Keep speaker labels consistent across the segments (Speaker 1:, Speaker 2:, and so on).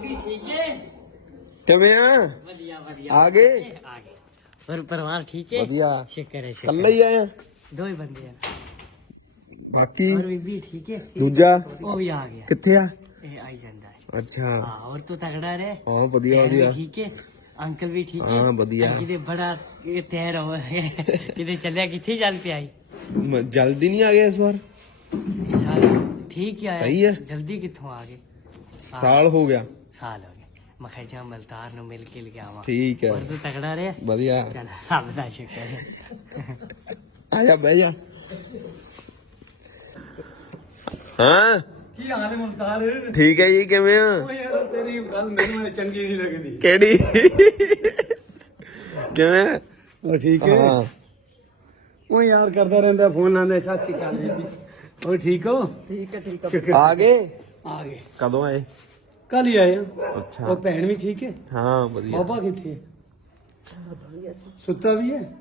Speaker 1: ਬੀਬੀ ਠੀਕ ਹੈ
Speaker 2: ਕਿਵੇਂ ਆ
Speaker 1: ਵਧੀਆ ਵਧੀਆ
Speaker 2: ਆ ਗਏ
Speaker 1: ਆ ਗਏ ਪਰ ਪਰਿਵਾਰ ਠੀਕ ਹੈ
Speaker 2: ਵਧੀਆ
Speaker 1: ਸ਼ੁਕਰ ਹੈ
Speaker 2: ਕੱਲਾ ਹੀ ਆਇਆ
Speaker 1: ਦੋ ਹੀ ਬੰਦੇ ਹਨ
Speaker 2: ਬਾਕੀ
Speaker 1: और बीबी ठीक है
Speaker 2: ਦੂਜਾ
Speaker 1: वो भी आ गया
Speaker 2: ਕਿੱਥੇ ਆ
Speaker 1: ये आई जाता है
Speaker 2: ਅੱਛਾ
Speaker 1: हाँ और तू तगड़ा रहे
Speaker 2: ਹਾਂ ਵਧੀਆ
Speaker 1: बहन भी
Speaker 2: ਵਧੀਆ
Speaker 1: ठीक है अंकल भी ठीक है
Speaker 2: हाँ, बढ़िया।
Speaker 1: किते बड़ा ये तैर हो किते चलिया किथे चल पे आई
Speaker 2: ਜਲਦੀ ਨਹੀਂ ਆ ਗਿਆ ਇਸ ਵਾਰ
Speaker 1: इस साल ठीक ही आया
Speaker 2: सही है।
Speaker 1: जल्दी किथों आ गए
Speaker 2: ਸਾਲ ਹੋ ਗਿਆ
Speaker 1: साल हो गए मखैजा मलतार नु मिल के लिया आवा
Speaker 2: ਠੀਕ ਹੈ
Speaker 1: और तू तगड़ा रहे
Speaker 2: ਵਧੀਆ
Speaker 1: चल रब दा शुक्र है
Speaker 2: ਆ ਜਾ ਬਹਿ ਜਾ ਹਾਂ
Speaker 3: ਕੀ ਹਾਲ ਹੈ ਮੁਖਤਾਰ
Speaker 2: ਠੀਕ ਹੈ ਜੀ ਕਿਵੇਂ ਆ
Speaker 3: ਓਏ ਯਾਰ ਤੇਰੀ ਗੱਲ ਮੈਨੂੰ ਚੰਗੀ ਨਹੀਂ ਲੱਗਦੀ
Speaker 2: ਕਿਹੜੀ ਕਿਵੇਂ
Speaker 3: ਉਹ ਠੀਕ ਹੈ
Speaker 2: ਹਾਂ
Speaker 3: ਉਹ ਯਾਰ ਕਰਦਾ ਰਹਿੰਦਾ ਫੋਨ ਲਾਉਂਦਾ ਸਤਿ ਸ਼੍ਰੀ ਅਕਾਲ ਬੀਬੀ ਉਹ ਠੀਕ ਹੋ
Speaker 1: ठीक है
Speaker 3: ਸ਼ੁਕਰ
Speaker 2: ਆ ਗਏ
Speaker 3: ਆ ਗਏ
Speaker 2: ਕਦੋਂ ਆਏ
Speaker 3: ਕੱਲ ਹੀ ਆਏ ਆ
Speaker 2: ਅੱਛਾ
Speaker 3: ਉਹ ਭੈਣ ਵੀ ਠੀਕ ਹੈ
Speaker 2: ਹਾਂ ਵਧੀਆ
Speaker 3: ਬਾਬਾ ਕਿੱਥੇ ਹੈ ਸੁੱਤਾ ਵੀ ਹੈ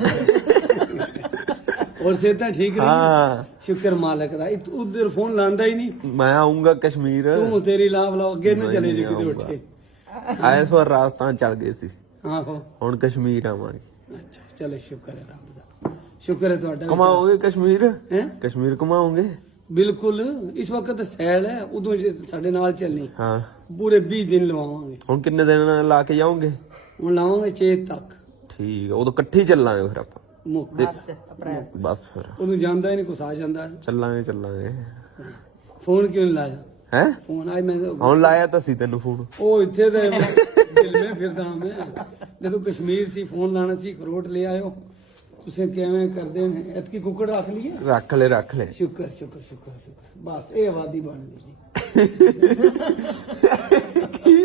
Speaker 3: और सेहत ठीक रही
Speaker 2: हाँ
Speaker 3: शुक्र मालिक दा उधर फोन लांदा ही नहीं
Speaker 2: मैं आऊंगा कश्मीर
Speaker 3: तू तेरी लाभ लाओ अगे न
Speaker 2: नहीं,
Speaker 3: चले जी
Speaker 2: नहीं
Speaker 3: किते
Speaker 2: आऊंगा।
Speaker 3: उठे
Speaker 2: ਆਏ ਇਸ ਵਾਰ ਰਾਜਸਥਾਨ ਚਲ ਗਏ ਸੀ
Speaker 3: आहो
Speaker 2: ਹੁਣ ਕਸ਼ਮੀਰ ਆਵਾਂਗੇ
Speaker 3: अच्छा चलो शुक्र है रब दा शुक्र है ਤੁਹਾਡਾ
Speaker 2: ਘੁਮਾਓਗੇ ਕਸ਼ਮੀਰ
Speaker 3: हैं
Speaker 2: ਕਸ਼ਮੀਰ ਘੁਮਾਓਗੇ
Speaker 3: बिल्कुल इस वक्त सैल है उदों ਸਾਡੇ ਨਾਲ ਚੱਲਣੀ
Speaker 2: ਹਾਂ
Speaker 3: ਪੂਰੇ 20 ਦਿਨ ਲਵਾਵਾਂਗੇ
Speaker 2: ਹੁਣ ਕਿੰਨੇ ਦਿਨ ਲਾ ਕੇ ਜਾਓਗੇ
Speaker 3: ਹੁਣ ਲਾਵਾਂਗੇ 6 ਤੱਕ
Speaker 2: ਠੀਕ ਆ ਉਦੋਂ ਇਕੱਠੇ ਹੀ ਚੱਲਾਂਗੇ ਫਿਰ ਆਪਾਂ
Speaker 3: ਮੁੱਕ
Speaker 2: ਬਸ ਫਿਰ
Speaker 3: ਉਹਨੂੰ ਜਾਂਦਾ ਹੀ ਨਹੀਂ ਕੁਛ ਆ ਜਾਂਦਾ ਹੈ।
Speaker 2: ਚੱਲਾਂਗੇ
Speaker 3: ਫੋਨ ਕਿਉਂ ਨਹੀਂ ਲਾਇਆ
Speaker 2: ਹੈ
Speaker 3: ਫੋਨ ਆਈ ਮੈਂ
Speaker 2: ਹੁਣ ਲਾਇਆ ਤਾਂ ਸੀ ਤੈਨੂੰ ਫੋਨ
Speaker 3: ਉਹ ਇੱਥੇ ਦੇ ਦਿਲ में ਫਿਰਦਾ ਮੈਂ ਜਦੋਂ ਕਸ਼ਮੀਰ ਸੀ ਫੋਨ ਲਾਣਾ ਸੀ ਖਰੋਟ ਲੈ ਆਇਓ ਤੁਸੀਂ ਕਿਵੇਂ ਕਰਦੇ ਨੇ ਇਤਕੀ ਕੁੱਕੜ ਰੱਖ ਲਈਏ
Speaker 2: ਰੱਖ ਲੈ
Speaker 3: ਸ਼ੁਕਰ ਬਸ ਇਹ ਆਬਾਦੀ ਬਣ ਗਈ ਜੀ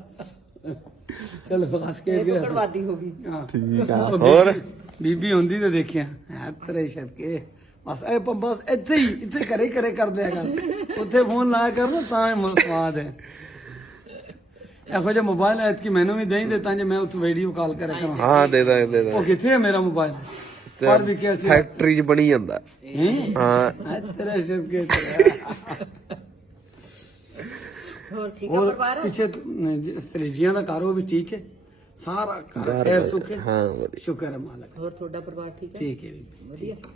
Speaker 3: ਚਲ ਬਸ ਕੇ ਗਿਆ ਆਬਾਦੀ ਹੋ ਗਈ ਹਾਂ
Speaker 2: ਠੀਕ ਆ ਹੋਰ
Speaker 3: ਬੀਬੀ ਹੁੰਦੀ ਤੇ ਦੇਖਿਆ ਹੈ ਤੇਰੇ ਛੱਕੇ ਬਸ ਇਹ ਬਸ ਇੱਥੇ ਘਰੇ ਕਰ ਦਿਆ ਕਰ ਉੱਥੇ ਫੋਨ ਲਾਇਆ ਕਰ ਨਾ ਤਾਂ ਇਹ ਸਵਾਦ ਹੈ ਇਹੋ ਜਿਹਾ ਮੋਬਾਈਲ ਐਤ ਕੀ ਮੈਨੂੰ ਵੀ ਦੇਈ ਦੇ ਤਾਂ ਜੇ ਮੈਂ ਉੱਥੇ ਵੀਡੀਓ ਕਾਲ ਕਰਿਆ ਕਰਾਂ
Speaker 2: ਹਾਂ ਦੇ ਦਾਂਗੇ
Speaker 3: ਉਹ ਕਿੱਥੇ ਹੈ ਮੇਰਾ ਮੋਬਾਈਲ ਪਰ ਵੀ ਕਿਹਾ ਸੀ
Speaker 2: ਫੈਕਟਰੀ 'ਚ ਬਣੀ ਜਾਂਦਾ ਹਾਂ
Speaker 3: ਤੇਰੇ ਛੱਕੇ ਹੋਰ ਪਿੱਛੇ ਸਤਰੇਜੀਆਂ ਦਾ ਕਾਰੋ ਵੀ ਠੀਕ ਹੈ ਸਾਰਾ ਘਰ ਖੈਰ ਸੁੱਖ ਹੈ
Speaker 2: ਹਾਂ ਵਧੀਆ
Speaker 3: ਸ਼ੁਕਰ ਹੈ ਮਾਲਕ
Speaker 1: और थोड़ा परिवार ठीक
Speaker 3: ਠੀਕ ਹੈ ਵੀ
Speaker 1: है